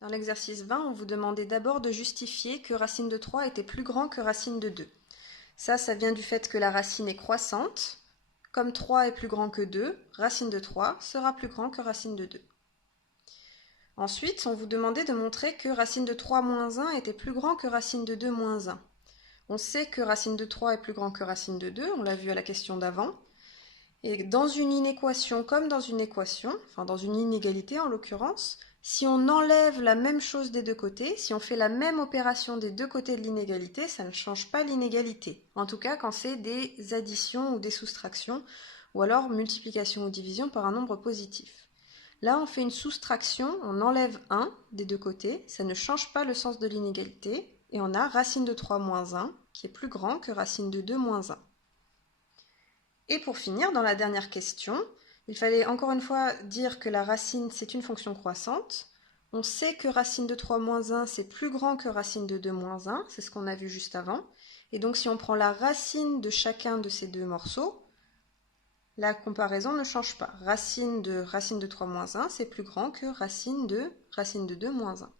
Dans l'exercice 20, on vous demandait d'abord de justifier que racine de 3 était plus grand que racine de 2. Ça vient du fait que la racine est croissante. Comme 3 est plus grand que 2, racine de 3 sera plus grand que racine de 2. Ensuite, on vous demandait de montrer que racine de 3 moins 1 était plus grand que racine de 2 moins 1. On sait que racine de 3 est plus grand que racine de 2, on l'a vu à la question d'avant. Et dans une inéquation comme dans une équation, enfin dans une inégalité en l'occurrence, si on enlève la même chose des deux côtés, si on fait la même opération des deux côtés de l'inégalité, ça ne change pas l'inégalité. En tout cas quand c'est des additions ou des soustractions, ou alors multiplication ou division par un nombre positif. Là, on fait une soustraction, on enlève 1 des deux côtés, ça ne change pas le sens de l'inégalité, et on a racine de 3 moins 1 qui est plus grand que racine de 2 moins 1. Et pour finir, dans la dernière question, il fallait encore une fois dire que la racine, c'est une fonction croissante. On sait que racine de 3 moins 1, c'est plus grand que racine de 2 moins 1, c'est ce qu'on a vu juste avant. Et donc si on prend la racine de chacun de ces deux morceaux, la comparaison ne change pas. Racine de 3 moins 1, c'est plus grand que racine de 2 moins 1.